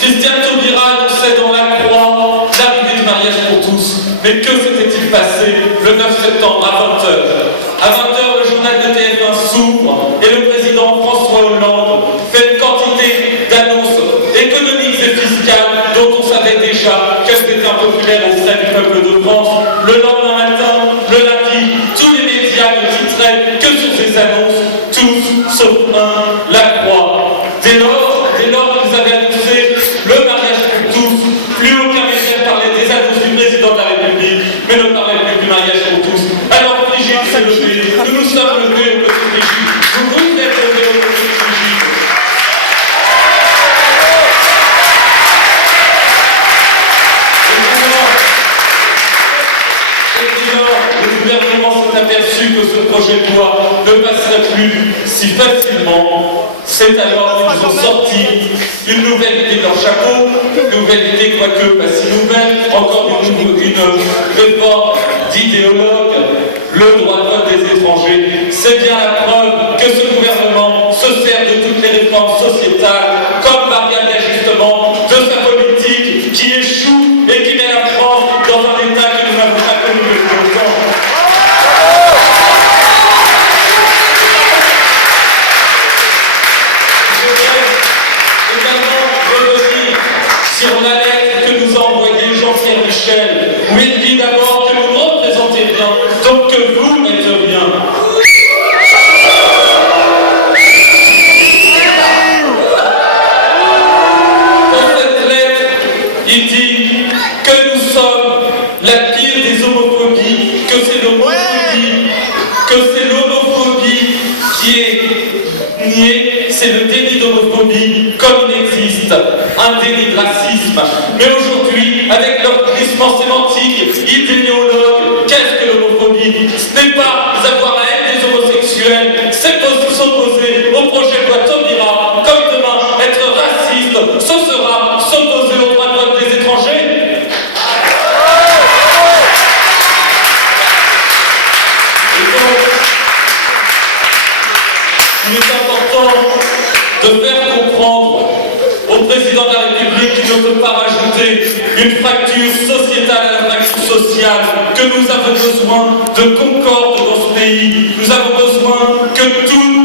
Christiane Taubira annonçait dans La Croix l'arrivée du mariage pour tous. Mais que s'était-il passé le 9 septembre à 20h? À 20h, le journal de TF1 s'ouvre et le président François Hollande fait une quantité d'annonces économiques et fiscales dont on savait déjà qu'elles étaient impopulaires auprès du peuple de France. Le lendemain matin, le lundi, tous les médias ne titraient que sur ces annonces, tous sauf un, La Croix. Dès lors, ils avaient annoncé le mariage pour tous. Plus aucun média parlait des annonces du président de la République, mais ne parlait plus du mariage pour tous. Alors Brigitte s'est levée, nous nous sommes levés au côté de Brigitte. Vous êtes levés au côté de Brigitte. Et puis alors, le gouvernement s'est aperçu que ce projet de loi ne passerait plus si facilement. C'est alors qu'ils ont sorti une nouvelle idée dans le chapeau, une nouvelle idée, quoique pas si nouvelle, encore une réforme d'idéologue, le droit de vote des étrangers. C'est bien la preuve que ce gouvernement se sert de toutes les réformes sociétales comme variable d'ajustement de sa politique qui échoue et qui met la France dans un état que nous n'avons pas connu depuis longtemps. Sur la lettre que nous a envoyée Jean-Pierre Michel, où il dit d'abord que vous ne représentez rien, donc que vous n'êtes rien. Dans cette lettre, il dit que nous sommes la pire des homophobies, que c'est l'homophobie qui est niée, c'est le déni d'homophobie comme il existe un déni de racisme. Mais aujourd'hui, avec leur glissement sémantique, idéologue, qu'est-ce que l'homophobie? Ce n'est pas avoir la haine des homosexuels, c'est s'opposer au projet de loi Taubira, comme demain, être raciste, ce sera s'opposer au droit de vote des étrangers. Et donc, il est important de faire comprendre au président de la République qui ne peut pas rajouter une fracture sociétale à la fracture sociale, que nous avons besoin de concorde dans ce pays. Nous avons besoin que tout